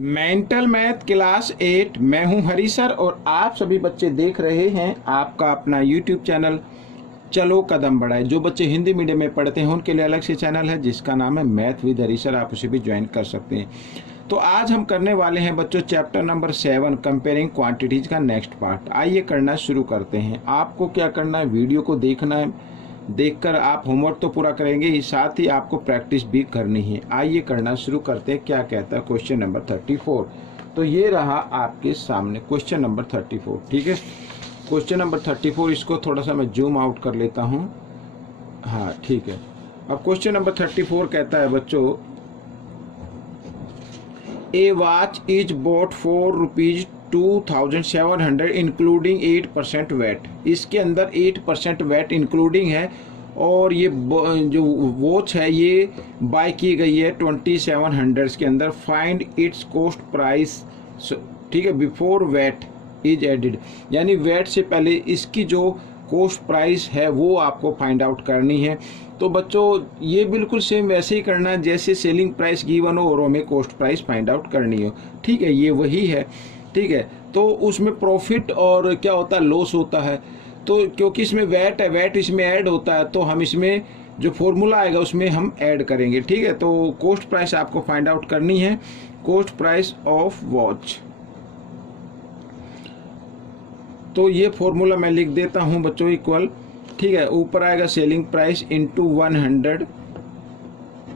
Mental math class 8। मैं हूं हरी sir और आप सभी बच्चे देख रहे हैं आपका अपना यूट्यूब चैनल चलो कदम बढ़ाए। जो बच्चे हिंदी मीडियम में पढ़ते हैं उनके लिए अलग से चैनल है जिसका नाम है मैथ विद हरी सर, आप उसे भी ज्वाइन कर सकते हैं। तो आज हम करने वाले हैं बच्चों चैप्टर नंबर 7 कंपेयरिंग क्वांटिटीज का नेक्स्ट पार्ट। आइए करना शुरू करते हैं। आपको क्या करना है, वीडियो को देखना है, देखकर आप होमवर्क तो पूरा करेंगे ही, साथ ही आपको प्रैक्टिस भी करनी है। आइए करना शुरू करते हैं। क्या कहता है क्वेश्चन नंबर 34। तो ये रहा आपके सामने क्वेश्चन नंबर 34। ठीक है, क्वेश्चन नंबर 34, इसको थोड़ा सा मैं जूम आउट कर लेता हूँ। हाँ ठीक है। अब क्वेश्चन नंबर 34 कहता है बच्चों, a watch is bought for rupees 2700 including 8% VAT. इसके अंदर 8% वैट इंक्लूडिंग है और ये जो वॉच है ये बाय की गई है 2700 के अंदर। फाइंड इट्स कॉस्ट प्राइस, ठीक है, बिफोर वैट इज एडिड, यानी वैट से पहले इसकी जो कॉस्ट प्राइस है वो आपको फाइंड आउट करनी है। तो बच्चों ये बिल्कुल सेम वैसे ही करना है जैसे सेलिंग प्राइस गिवन हो और हमें कॉस्ट प्राइस फाइंड आउट करनी हो। ठीक है, ये वही है। ठीक है, तो उसमें प्रॉफिट और क्या होता है, लॉस होता है। तो क्योंकि इसमें वैट है, वैट इसमें ऐड होता है, तो हम इसमें जो फॉर्मूला आएगा उसमें हम ऐड करेंगे। ठीक है, तो कॉस्ट प्राइस आपको फाइंड आउट करनी है, कॉस्ट प्राइस ऑफ वॉच। तो ये फॉर्मूला मैं लिख देता हूं बच्चों, इक्वल, ठीक है, ऊपर आएगा सेलिंग प्राइस इंटू 100,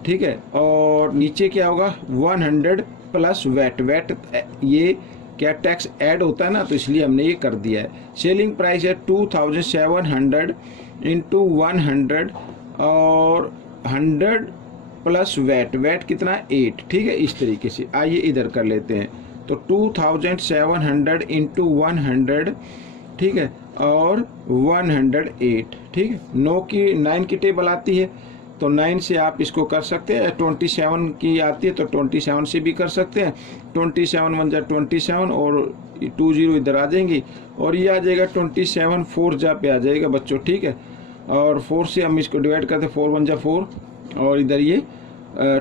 ठीक है, और नीचे क्या होगा 100 प्लस वैट। वैट ये क्या टैक्स ऐड होता है ना, तो इसलिए हमने ये कर दिया है। सेलिंग प्राइस है 2700 इंटू 100 और 100 प्लस वैट। वैट कितना 8। ठीक है, इस तरीके से आइए इधर कर लेते हैं। तो 2700 इंटू 100, ठीक है, और 108। ठीक है, 9 की टेबल आती है तो 9 से आप इसको कर सकते हैं। 27 की आती है तो 27 से भी कर सकते हैं। 27 1 जा 27 और 20 इधर आ जाएंगी और ये आ जाएगा 27 4 जा पे आ जाएगा बच्चों। ठीक है, और 4 से हम इसको डिवाइड करते हैं, 4 1 जा 4 और इधर ये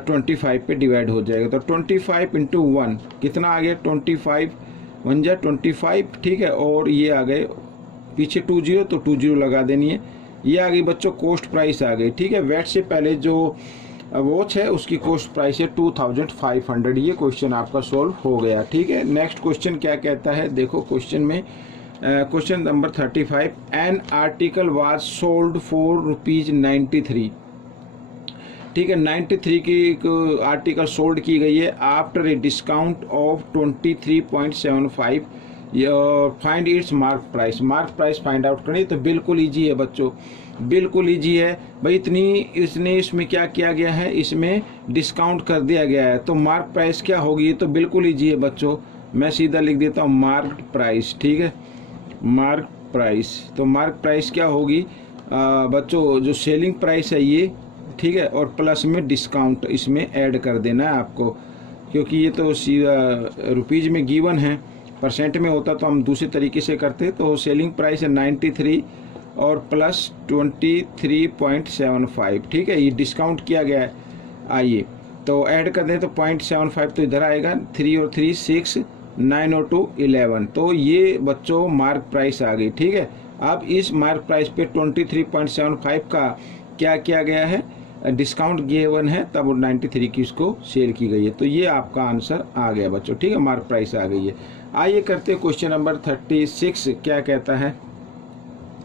25 पे डिवाइड हो जाएगा। तो 25 इंटू 1 कितना आ गया, 25 1 जा 25। ठीक है, और ये आ गए पीछे 20 तो 20 लगा देनी है। ये आ गई बच्चों कॉस्ट प्राइस आ गई। ठीक है, वैट से पहले जो वॉच है उसकी कॉस्ट प्राइस है 2500। ये क्वेश्चन आपका सॉल्व हो गया। ठीक है, नेक्स्ट क्वेश्चन क्या कहता है, देखो क्वेश्चन में question number 35, an article was sold for rupees 93। ठीक है, 93 की आर्टिकल सोल्ड की गई है after a discount of 23.75। Find its mark price. Mark price find out करनी तो बिल्कुल इजी है बच्चों, बिल्कुल इजी है भाई। इसने इसमें क्या किया गया है, इसमें डिस्काउंट कर दिया गया है, तो मार्क प्राइस क्या होगी, तो बिल्कुल इजी है बच्चों। मैं सीधा लिख देता हूँ मार्क प्राइस। ठीक है, मार्क प्राइस, तो मार्क प्राइस क्या होगी बच्चों, जो सेलिंग प्राइस है ये, ठीक है, और प्लस में डिस्काउंट इसमें ऐड कर देना है आपको, क्योंकि ये तो रुपीज में गिवन है, परसेंट में होता तो हम दूसरे तरीके से करते। तो सेलिंग प्राइस है 93 और प्लस 23.75। ठीक है, ये डिस्काउंट किया गया है। आइए तो ऐड कर दें तो 0.75 तो इधर आएगा, 3 और 3 6, 9 और 2 11। तो ये बच्चों मार्क प्राइस आ गई। ठीक है, अब इस मार्क प्राइस पे 23.75 का क्या किया गया है, डिस्काउंट गिवन है, तब 93 की उसको सेल की गई है। तो ये आपका आंसर आ गया बच्चों। ठीक है, मार्क प्राइस आ गई है। आइए करते हैं क्वेश्चन नंबर 36। क्या कहता है,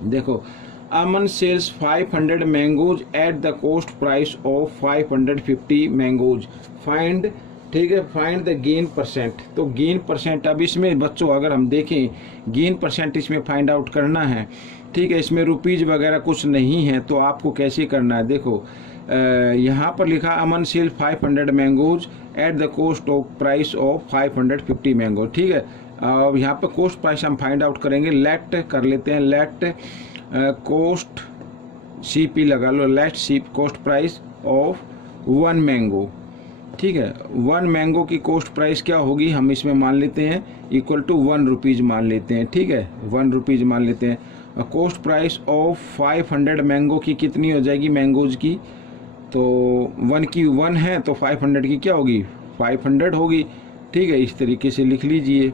देखो, Aman sells 500 mangoes at the cost price of 550 mangoes. Find, ठीक है, फाइंड द गेन परसेंट। तो गेन परसेंट, अब इसमें बच्चों अगर हम देखें गेन परसेंट इसमें फाइंड आउट करना है। ठीक है, इसमें रुपीज वगैरह कुछ नहीं है, तो आपको कैसे करना है, देखो यहाँ पर लिखा Aman sell 500 mangoes at the cost of price of 550 mango. ठीक है, अब यहाँ पर कॉस्ट प्राइस हम फाइंड आउट करेंगे। लेट कर लेते हैं, लेट कॉस्ट CP लगा लो, let C cost price of 1 mango. ठीक है, 1 मैंगो की कॉस्ट प्राइस क्या होगी, हम इसमें मान लेते हैं इक्वल टू 1 रुपीज़ मान लेते हैं। ठीक है, 1 रुपीज़ मान लेते हैं। कॉस्ट प्राइस ऑफ 500 मैंगो की कितनी हो जाएगी, मैंगोज की, तो 1 की 1 है तो 500 की क्या होगी, 500 होगी। ठीक है, इस तरीके से लिख लीजिए,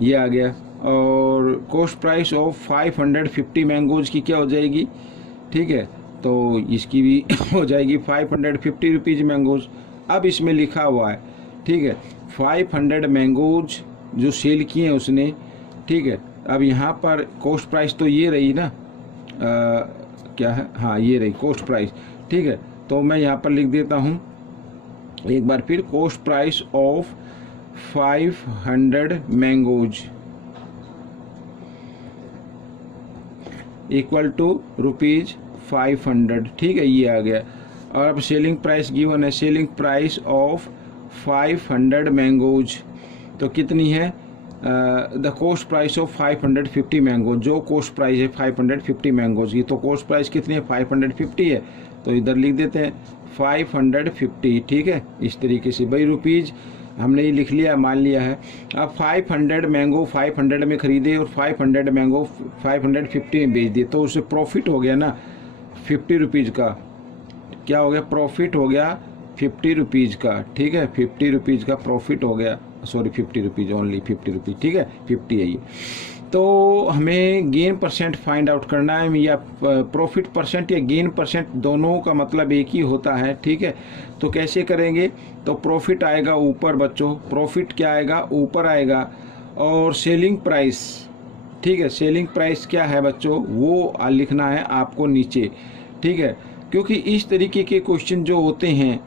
ये आ गया। और कॉस्ट प्राइस ऑफ 550 मैंगोज़ की क्या हो जाएगी, ठीक है, तो इसकी भी हो जाएगी 550 रुपीज़ मैंगोज़। अब इसमें लिखा हुआ है, ठीक है, 500 मैंगोज़ जो सेल किए हैं उसने, ठीक है। अब यहाँ पर कॉस्ट प्राइस तो ये रही ना, क्या है, हाँ ये रही कॉस्ट प्राइस, ठीक है। तो मैं यहाँ पर लिख देता हूँ एक बार फिर, cost price of 500 mangoes equal to ₹500, ठीक है, ये आ गया। और अब सेलिंग प्राइस गिवन है, सेलिंग प्राइस ऑफ 500 मैंगोज तो कितनी है, the cost price of 550 mangoes, जो कॉस्ट प्राइस है 550 मैंगोज की, तो कॉस्ट प्राइस कितनी है, 550 है, तो इधर लिख देते हैं 550, ठीक है। इस तरीके से भाई रुपीज़ हमने ये लिख लिया, मान लिया है। अब 500 मैंगो 500 में ख़रीदे और 500 मैंगो 550 में बेच दिए, तो उससे प्रॉफिट हो गया ना 50 रुपीज़ का, क्या हो गया, प्रॉफिट हो गया 50 रुपीज़ का, ठीक है, 50 रुपीज़ का प्रॉफिट हो गया, सॉरी 50 रुपीज़, ओनली 50 रुपीज़, ठीक है, 50 है ये। तो हमें गेन परसेंट फाइंड आउट करना है, या प्रॉफिट परसेंट या गेन परसेंट, दोनों का मतलब एक ही होता है, ठीक है। तो कैसे करेंगे, तो प्रॉफिट आएगा ऊपर बच्चों, प्रॉफिट क्या आएगा, ऊपर आएगा, और सेलिंग प्राइस, ठीक है, सेलिंग प्राइस क्या है बच्चों, वो लिखना है आपको नीचे, ठीक है। क्योंकि इस तरीके के क्वेश्चन जो होते हैं,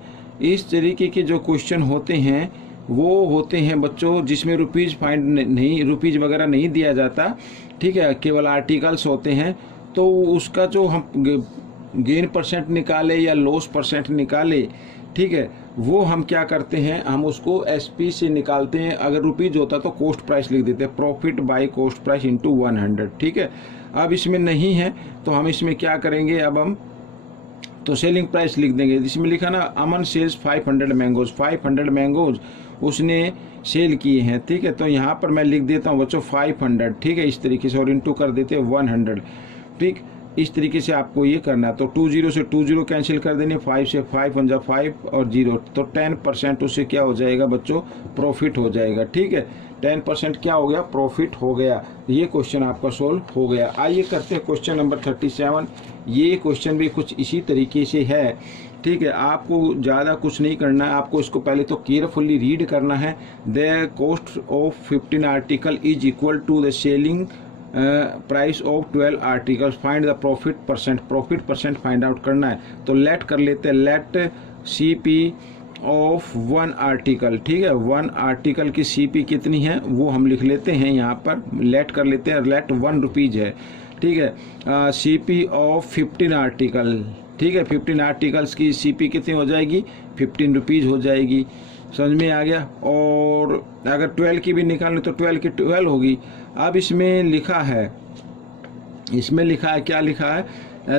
इस तरीके के जो क्वेश्चन होते हैं वो होते हैं बच्चों जिसमें रुपीज़ फाइंड नहीं, रुपीज़ वगैरह नहीं दिया जाता, ठीक है, केवल आर्टिकल्स होते हैं। तो उसका जो हम गेन परसेंट निकाले या लॉस परसेंट निकाले, ठीक है, वो हम क्या करते हैं, हम उसको एसपी से निकालते हैं। अगर रुपीज़ होता तो कॉस्ट प्राइस लिख देते हैं, profit by cost price into 100, ठीक है। अब इसमें नहीं है तो हम इसमें क्या करेंगे, अब हम तो सेलिंग प्राइस लिख देंगे। इसमें लिखा ना, अमन सेल्स 500 मैंगोज, 500 मैंगोज उसने सेल किए हैं, ठीक है। तो यहाँ पर मैं लिख देता हूँ बच्चों 500, ठीक है, इस तरीके से, और इंटू कर देते हैं 100, ठीक, इस तरीके से आपको ये करना है। तो 20 से 20 कैंसिल कर देने, 5 से 5 1 5 और 0, तो 10% उससे क्या हो जाएगा बच्चों, प्रॉफिट हो जाएगा, ठीक है। 10% क्या हो गया, प्रॉफिट हो गया। ये क्वेश्चन आपका सोल्व हो गया। आइए करते हैं क्वेश्चन नंबर 37। ये क्वेश्चन भी कुछ इसी तरीके से है, ठीक है। आपको ज़्यादा कुछ नहीं करना है, आपको इसको पहले तो केयरफुली रीड करना है। The cost of 15 article is equal to the selling price of 12 articles, find the profit percent, profit percent find out करना है। तो लेट कर लेते हैं, लेट सीपी ऑफ 1 आर्टिकल, ठीक है, 1 आर्टिकल की सीपी कितनी है वो हम लिख लेते हैं, यहाँ पर लेट कर लेते हैं, लेट 1 रुपीज़ है, ठीक है। सीपी ऑफ 15 आर्टिकल, ठीक है, 15 आर्टिकल्स की सीपी कितनी हो जाएगी, 15 रुपीज़ हो जाएगी, समझ में आ गया। और अगर 12 की भी निकालनी तो 12 की 12 होगी। अब इसमें लिखा है, इसमें लिखा है, क्या लिखा है,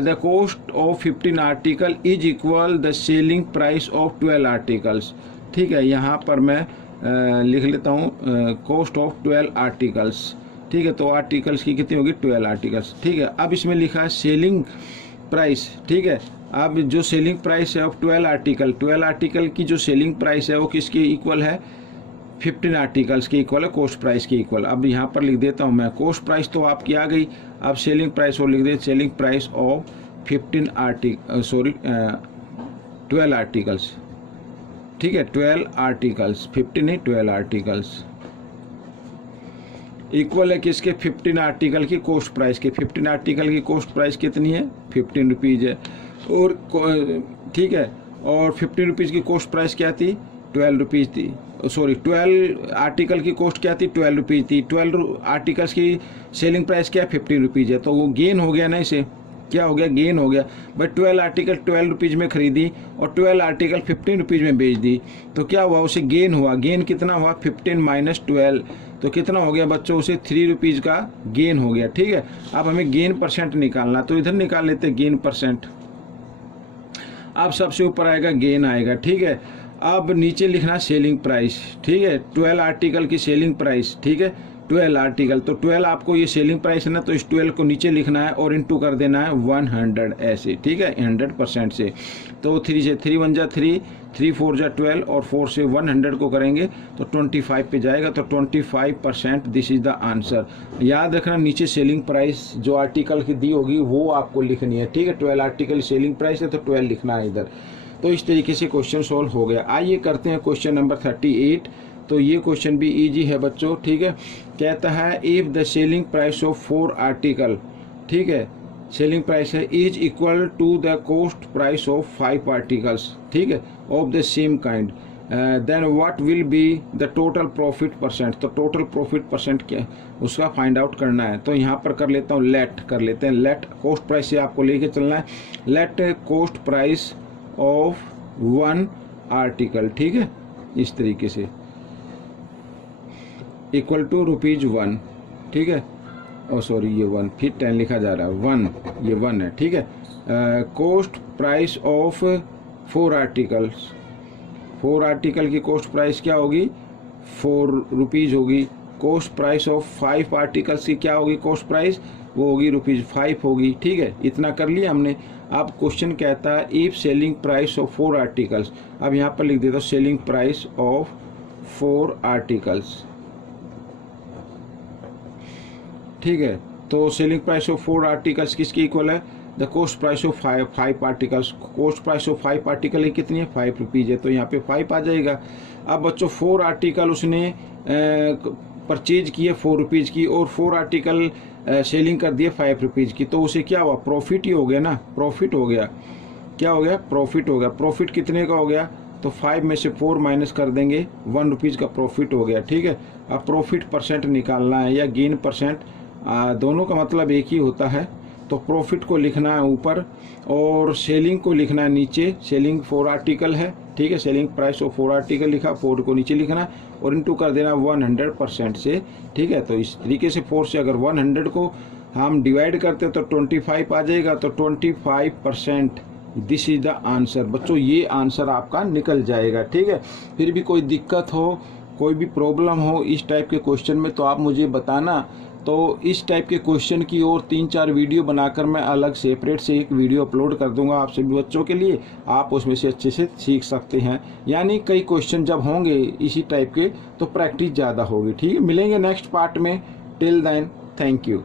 the cost of 15 article is equal the selling price of 12 articles, ठीक है। यहाँ पर मैं लिख लेता हूँ कॉस्ट ऑफ 12 आर्टिकल्स, ठीक है। तो आर्टिकल्स की कितनी होगी, 12 आर्टिकल्स, ठीक है। अब इसमें लिखा है सेलिंग प्राइस, ठीक है। अब जो सेलिंग प्राइस है ऑफ 12 आर्टिकल, 12 आर्टिकल की जो सेलिंग प्राइस है वो किसके इक्वल है, 15 आर्टिकल्स के इक्वल है, कॉस्ट प्राइस के इक्वल। अब यहाँ पर लिख देता हूँ मैं, कॉस्ट प्राइस तो आपकी आ गई, अब सेलिंग प्राइस और लिख दे, सेलिंग प्राइस ऑफ 15 12 आर्टिकल्स, ठीक है, 12 आर्टिकल्स, 15 नहीं 12 आर्टिकल्स इक्वल है किसके, 15 आर्टिकल की कॉस्ट प्राइस के। 15 आर्टिकल की कॉस्ट प्राइस कितनी है, 15 रुपीज़ है, और ठीक है, और 15 रुपीज़ की कॉस्ट प्राइस क्या थी, 12 रुपीज़ थी, सॉरी 12 आर्टिकल की कॉस्ट क्या थी, 12 रुपीज़ थी। 12 आर्टिकल्स की सेलिंग प्राइस क्या है, 15 रुपीज़ है, तो वो गेन हो गया ना, इसे क्या हो गया, गेन हो गया। बट 12 आर्टिकल 12 रुपीज़ में खरीदी और 12 आर्टिकल 15 रुपीज़ में बेच दी, तो क्या हुआ, उसे गेन हुआ। गेन कितना हुआ, 15 माइनस 12, तो कितना हो गया बच्चों, उसे 3 रुपीज़ का गेन हो गया, ठीक है। अब हमें गेन परसेंट निकालना, तो इधर निकाल लेते हैं गेन परसेंट। अब सबसे ऊपर आएगा गेन आएगा, ठीक है। अब नीचे लिखना सेलिंग प्राइस, ठीक है, 12 आर्टिकल की सेलिंग प्राइस, ठीक है, 12 आर्टिकल, तो 12 आपको ये सेलिंग प्राइस है ना, तो इस 12 को नीचे लिखना है और इनटू कर देना है 100 ऐसे, ठीक है, 100% से। तो 3 से 3 1 जा 3, 3 4 जा 12 और 4 से 100 को करेंगे तो 25 पे जाएगा, तो 25%, दिस इज द आंसर। याद रखना नीचे सेलिंग प्राइस जो आर्टिकल की दी होगी वो आपको लिखनी है, ठीक है। 12 आर्टिकल सेलिंग प्राइस है तो 12 लिखना है इधर। तो इस तरीके से क्वेश्चन सॉल्व हो गया। आइए करते हैं क्वेश्चन नंबर 38। तो ये क्वेश्चन भी इजी है बच्चों, ठीक है। कहता है if the selling price of 4 article, ठीक है, सेलिंग प्राइस है is equal to the cost price of 5 articles, ठीक है, of the same kind, then what will be the total profit percent. तो टोटल प्रॉफिट परसेंट क्या है उसका find out करना है। तो यहाँ पर कर लेता हूँ लेट, कर लेते हैं लेट, कॉस्ट प्राइस से आपको लेके चलना है। Let cost price of 1 article, ठीक है, इस तरीके से इक्वल टू ₹1, ठीक है। ओ सॉरी ये 1 फिर 10 लिखा जा रहा है, 1 ये 1 है, ठीक है। Cost price of 4 articles, 4 article की कॉस्ट प्राइस क्या होगी, ₹4 होगी। कॉस्ट प्राइस ऑफ 5 आर्टिकल्स की क्या होगी कॉस्ट प्राइस, वो होगी ₹5 होगी, ठीक है। इतना कर लिया हमने। अब क्वेश्चन कहता है if selling price of 4 articles, अब यहाँ पर लिख देता हूँ सेलिंग प्राइस ऑफ 4 आर्टिकल्स, ठीक है। तो सेलिंग प्राइस ऑफ 4 आर्टिकल्स किसकी इक्वल है, the cost price of 5 articles. Cost price of 5 article कितनी है, ₹5 है, तो यहाँ पे 5 आ जाएगा। अब बच्चों 4 आर्टिकल उसने परचेज किए ₹4 की और 4 आर्टिकल सेलिंग कर दिए ₹5 की, तो उसे क्या हुआ, प्रॉफिट ही हो गया ना, प्रॉफिट हो गया। क्या हो गया, प्रॉफिट हो गया। प्रॉफिट कितने का हो गया, तो 5 में से 4 माइनस कर देंगे, ₹1 का प्रॉफिट हो गया, ठीक है। अब प्रॉफिट परसेंट निकालना है या गेन परसेंट, दोनों का मतलब एक ही होता है। तो प्रॉफिट को लिखना है ऊपर और सेलिंग को लिखना है नीचे। सेलिंग 4 आर्टिकल है, ठीक है, सेलिंग प्राइस ऑफ 4 आर्टिकल लिखा, 4 को नीचे लिखना और इनटू कर देना 100% से, ठीक है। तो इस तरीके से 4 से अगर 100 को हम डिवाइड करते तो 25 आ जाएगा, तो 25%, दिस इज द आंसर। बच्चों ये आंसर आपका निकल जाएगा, ठीक है। फिर भी कोई दिक्कत हो, कोई भी प्रॉब्लम हो इस टाइप के क्वेश्चन में तो आप मुझे बताना। तो इस टाइप के क्वेश्चन की और 3-4 वीडियो बनाकर मैं अलग सेपरेट से एक वीडियो अपलोड कर दूंगा आप सभी बच्चों के लिए, आप उसमें से अच्छे से सीख सकते हैं। यानी कई क्वेश्चन जब होंगे इसी टाइप के तो प्रैक्टिस ज़्यादा होगी, ठीक है। मिलेंगे नेक्स्ट पार्ट में, टिल देन थैंक यू।